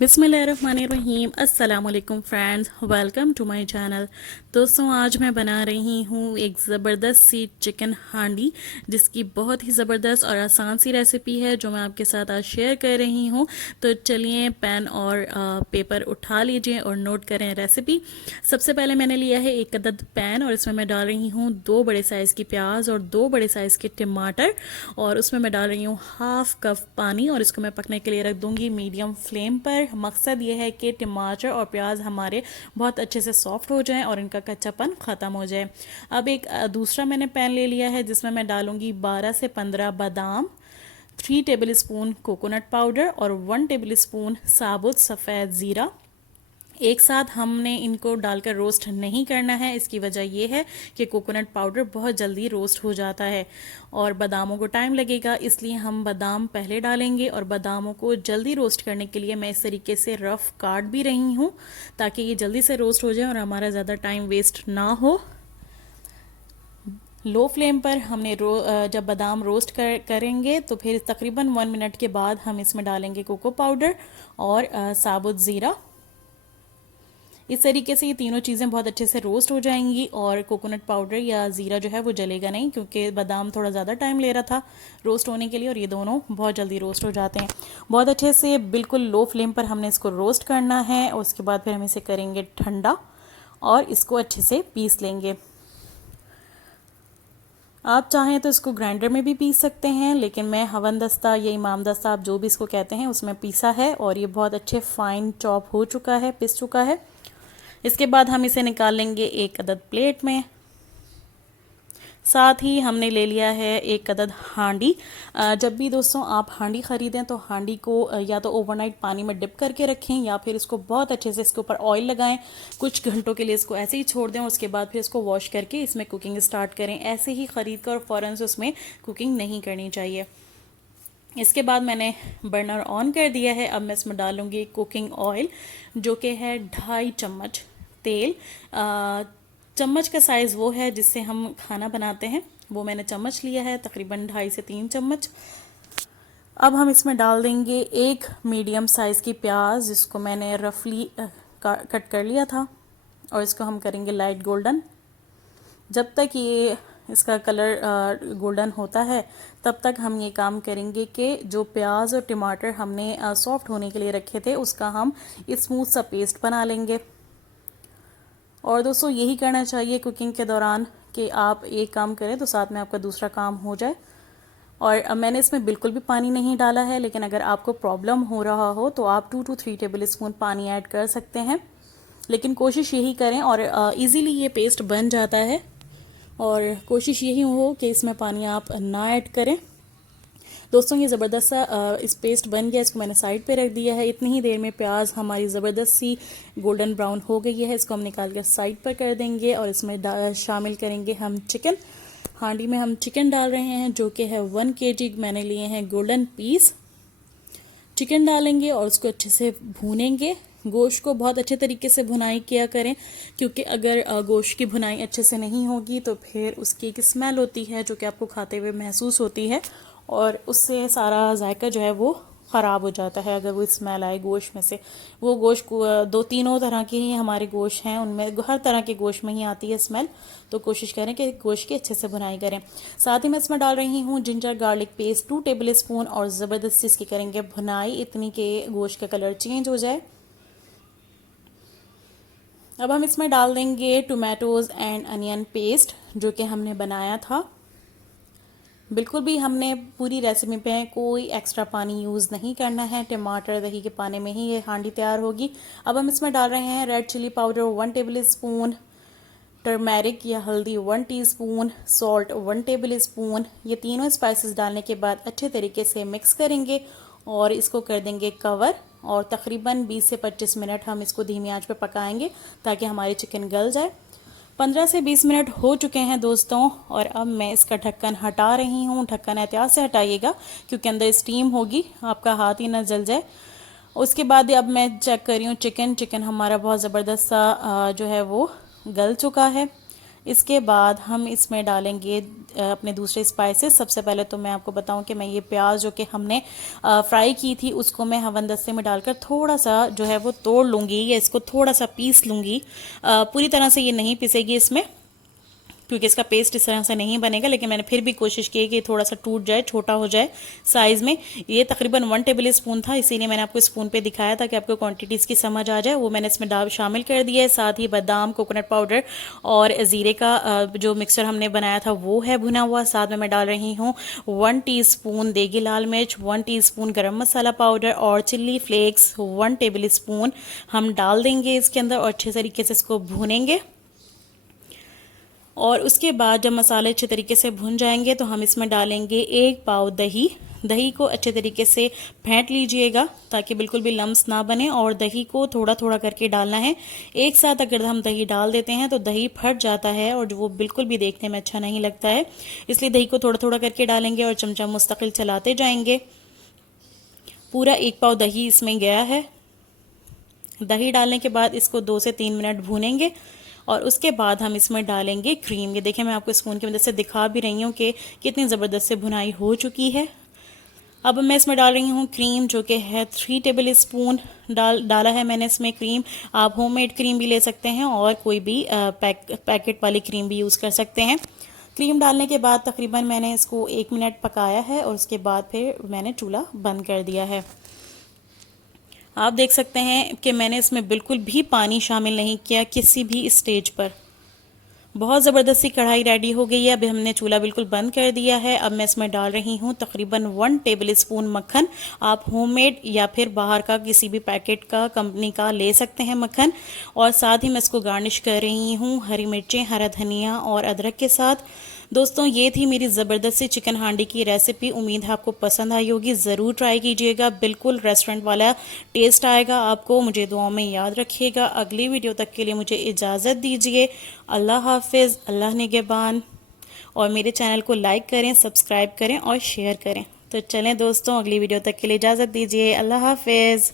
बिस्मिल्लाहिर्रहमानिर्रहीम। अस्सलाम वालेकुम friends, welcome to my channel. दोस्तों, आज मैं बना रही हूँ एक ज़बरदस्त सी चिकन हांडी, जिसकी बहुत ही ज़बरदस्त और आसान सी रेसिपी है जो मैं आपके साथ आज शेयर कर रही हूँ। तो चलिए पेन और पेपर उठा लीजिए और नोट करें रेसिपी। सबसे पहले मैंने लिया है एक अदद पैन और इसमें मैं डाल रही हूँ 2 बड़े साइज़ की प्याज और 2 बड़े साइज़ के टमाटर, और उसमें मैं डाल रही हूँ हाफ़ कप पानी और इसको मैं पकने के लिए रख दूँगी मीडियम फ्लेम पर। मकसद ये है कि टमाटर और प्याज हमारे बहुत अच्छे से सॉफ्ट हो जाएं और इनका कच्चापन ख़त्म हो जाए। अब एक दूसरा मैंने पैन ले लिया है जिसमें मैं डालूँगी 12 से 15 बादाम, 3 टेबल स्पून कोकोनट पाउडर और 1 टेबल स्पून साबुत सफ़ेद ज़ीरा। एक साथ हमने इनको डालकर रोस्ट नहीं करना है। इसकी वजह यह है कि कोकोनट पाउडर बहुत जल्दी रोस्ट हो जाता है और बादामों को टाइम लगेगा, इसलिए हम बादाम पहले डालेंगे। और बादामों को जल्दी रोस्ट करने के लिए मैं इस तरीके से रफ़ काट भी रही हूँ ताकि ये जल्दी से रोस्ट हो जाए और हमारा ज़्यादा टाइम वेस्ट ना हो। लो फ्लेम पर हमने जब बादाम रोस्ट करेंगे तो फिर तकरीबन 1 मिनट के बाद हम इसमें डालेंगे कोको पाउडर और साबुत ज़ीरा। इस तरीके से ये तीनों चीज़ें बहुत अच्छे से रोस्ट हो जाएंगी और कोकोनट पाउडर या ज़ीरा जो है वो जलेगा नहीं, क्योंकि बादाम थोड़ा ज़्यादा टाइम ले रहा था रोस्ट होने के लिए और ये दोनों बहुत जल्दी रोस्ट हो जाते हैं। बहुत अच्छे से बिल्कुल लो फ्लेम पर हमने इसको रोस्ट करना है और उसके बाद फिर हम इसे करेंगे ठंडा और इसको अच्छे से पीस लेंगे। आप चाहें तो इसको ग्राइंडर में भी पीस सकते हैं, लेकिन मैं हवन दस्ता या इमाम दस्ता, आप जो भी इसको कहते हैं, उसमें पीसा है और ये बहुत अच्छे फाइन चॉप हो चुका है, पिस चुका है। इसके बाद हम इसे निकाल लेंगे एक अदद प्लेट में। साथ ही हमने ले लिया है एक अदद हांडी। जब भी दोस्तों आप हांडी ख़रीदें तो हांडी को या तो ओवरनाइट पानी में डिप करके रखें या फिर इसको बहुत अच्छे से इसके ऊपर ऑयल लगाएं, कुछ घंटों के लिए इसको ऐसे ही छोड़ दें और उसके बाद फिर इसको वॉश करके इसमें कुकिंग स्टार्ट करें। ऐसे ही ख़रीद कर फ़ौरन से उसमें कुकिंग नहीं करनी चाहिए। इसके बाद मैंने बर्नर ऑन कर दिया है। अब मैं इसमें डालूँगी कुकिंग ऑयल, जो कि है 2.5 चम्मच तेल। चम्मच का साइज़ वो है जिससे हम खाना बनाते हैं, वो मैंने चम्मच लिया है, तकरीबन 2.5 से 3 चम्मच। अब हम इसमें डाल देंगे एक मीडियम साइज़ की प्याज, जिसको मैंने रफली कट कर लिया था, और इसको हम करेंगे लाइट गोल्डन। जब तक ये इसका कलर गोल्डन होता है तब तक हम ये काम करेंगे कि जो प्याज और टमाटर हमने सॉफ्ट होने के लिए रखे थे उसका हम स्मूथ सा पेस्ट बना लेंगे। और दोस्तों, यही करना चाहिए कुकिंग के दौरान कि आप एक काम करें तो साथ में आपका दूसरा काम हो जाए। और मैंने इसमें बिल्कुल भी पानी नहीं डाला है, लेकिन अगर आपको प्रॉब्लम हो रहा हो तो आप 2 to 3 टेबल स्पून पानी ऐड कर सकते हैं, लेकिन कोशिश यही करें। और इजीली ये पेस्ट बन जाता है और कोशिश यही हो कि इसमें पानी आप ना ऐड करें। दोस्तों, ये ज़बरदस्त सा इस पेस्ट बन गया। इसको मैंने साइड पे रख दिया है। इतनी ही देर में प्याज हमारी ज़बरदस्त सी गोल्डन ब्राउन हो गई है। इसको हम निकाल कर साइड पर कर देंगे और इसमें शामिल करेंगे हम चिकन। हांडी में हम चिकन डाल रहे हैं, जो कि है 1 kg मैंने लिए हैं गोल्डन पीस। चिकन डालेंगे और उसको अच्छे से भूनेंगे। गोश्त को बहुत अच्छे तरीके से भुनाई किया करें, क्योंकि अगर गोश्त की भुनाई अच्छे से नहीं होगी तो फिर उसकी एक स्मेल होती है जो कि आपको खाते हुए महसूस होती है और उससे सारा जायका जो है वो ख़राब हो जाता है। अगर वो स्मेल आए गोश्त में से, वो गोश्त दो तीनों तरह के ही हमारे गोश्त हैं, उनमें हर तरह के गोश्त में ही आती है स्मेल। तो कोशिश करें कि गोश्त की अच्छे से भुनाई करें। साथ ही मैं इसमें डाल रही हूँ ginger garlic paste 2 table spoon और ज़बरदस्ती इसकी करेंगे भुनाई, इतनी के गोश्त का कलर चेंज हो जाए। अब हम इसमें डाल देंगे टोमेटोज़ एंड अनियन पेस्ट, जो कि हमने बनाया था। बिल्कुल भी हमने पूरी रेसिपी पे कोई एक्स्ट्रा पानी यूज़ नहीं करना है। टमाटर दही के पानी में ही ये हांडी तैयार होगी। अब हम इसमें डाल रहे हैं red chilli powder 1 tablespoon, turmeric या हल्दी 1 टीस्पून, सॉल्ट 1 टेबल स्पून। ये तीनों स्पाइसेस डालने के बाद अच्छे तरीके से मिक्स करेंगे और इसको कर देंगे कवर और तकरीबन 20 से 25 मिनट हम इसको धीमी आंच पे पकाएंगे ताकि हमारी चिकन गल जाए। 15 से 20 मिनट हो चुके हैं दोस्तों, और अब मैं इसका ढक्कन हटा रही हूँ। ढक्कन एहतियात से हटाइएगा क्योंकि अंदर स्टीम होगी, आपका हाथ ही ना जल जाए। उसके बाद अब मैं चेक कर रही हूँ चिकन हमारा बहुत ज़बरदस्त सा जो है वो गल चुका है। इसके बाद हम इसमें डालेंगे अपने दूसरे स्पाइसेस। सबसे पहले तो मैं आपको बताऊं कि मैं ये प्याज जो कि हमने फ्राई की थी उसको मैं हवनदस्ते में डालकर थोड़ा सा जो है वो तोड़ लूँगी या इसको थोड़ा सा पीस लूँगी। पूरी तरह से ये नहीं पिसेगी इसमें, क्योंकि इसका पेस्ट इस तरह से नहीं बनेगा, लेकिन मैंने फिर भी कोशिश की कि थोड़ा सा टूट जाए, छोटा हो जाए साइज़ में। ये तकरीबन 1 टेबल स्पून था, इसीलिए मैंने आपको स्पून पे दिखाया था कि आपको क्वांटिटीज़ की समझ आ जाए। वो मैंने इसमें डाल शामिल कर दिया है। साथ ही बादाम, कोकोनट पाउडर और ज़ीरे का जो मिक्सचर हमने बनाया था वो है भुना हुआ। साथ में मैं डाल रही हूँ 1 टीस्पून देगी लाल मिर्च, 1 टीस्पून गरम मसाला पाउडर और चिल्ली फ्लेक्स 1 टेबल स्पून हम डाल देंगे इसके अंदर और अच्छे तरीके से इसको भूनेंगे। और उसके बाद जब मसाले अच्छे तरीके से भुन जाएंगे तो हम इसमें डालेंगे 1 पाव दही। दही को अच्छे तरीके से फेंट लीजिएगा ताकि बिल्कुल भी लम्स ना बने, और दही को थोड़ा थोड़ा करके डालना है। एक साथ अगर हम दही डाल देते हैं तो दही फट जाता है और जो वो बिल्कुल भी देखने में अच्छा नहीं लगता है, इसलिए दही को थोड़ा थोड़ा करके डालेंगे और चमचा मुस्तकिल चलाते जाएंगे। पूरा 1 पाव दही इसमें गया है। दही डालने के बाद इसको 2 से 3 मिनट भूनेंगे और उसके बाद हम इसमें डालेंगे क्रीम। ये देखिए मैं आपको स्पून की मदद से दिखा भी रही हूँ कि कितनी ज़बरदस्त से भुनाई हो चुकी है। अब मैं इसमें डाल रही हूँ क्रीम, जो कि है 3 टेबल स्पून डाला है मैंने इसमें क्रीम। आप होममेड क्रीम भी ले सकते हैं और कोई भी पैकेट वाली क्रीम भी यूज़ कर सकते हैं। क्रीम डालने के बाद तकरीबन मैंने इसको 1 मिनट पकाया है और उसके बाद फिर मैंने चूल्हा बंद कर दिया है। आप देख सकते हैं कि मैंने इसमें बिल्कुल भी पानी शामिल नहीं किया किसी भी स्टेज पर। बहुत ज़बरदस्ती कढ़ाई रेडी हो गई है। अभी हमने चूल्हा बिल्कुल बंद कर दिया है। अब मैं इसमें डाल रही हूँ तकरीबन 1 टेबल स्पून मक्खन। आप होममेड या फिर बाहर का किसी भी पैकेट का, कंपनी का ले सकते हैं मक्खन। और साथ ही मैं इसको गार्निश कर रही हूँ हरी मिर्चें, हरा धनिया और अदरक के साथ। दोस्तों ये थी मेरी ज़बरदस्ती चिकन हांडी की रेसिपी। उम्मीद है आपको पसंद आई होगी। ज़रूर ट्राई कीजिएगा, बिल्कुल रेस्टोरेंट वाला टेस्ट आएगा आपको। मुझे दुआओं में याद रखिएगा। अगली वीडियो तक के लिए मुझे इजाज़त दीजिए। अल्लाह हाफिज़, अल्लाह निगहबान। और मेरे चैनल को लाइक करें, सब्सक्राइब करें और शेयर करें। तो चलें दोस्तों, अगली वीडियो तक के लिए इजाज़त दीजिए। अल्लाह हाफिज़।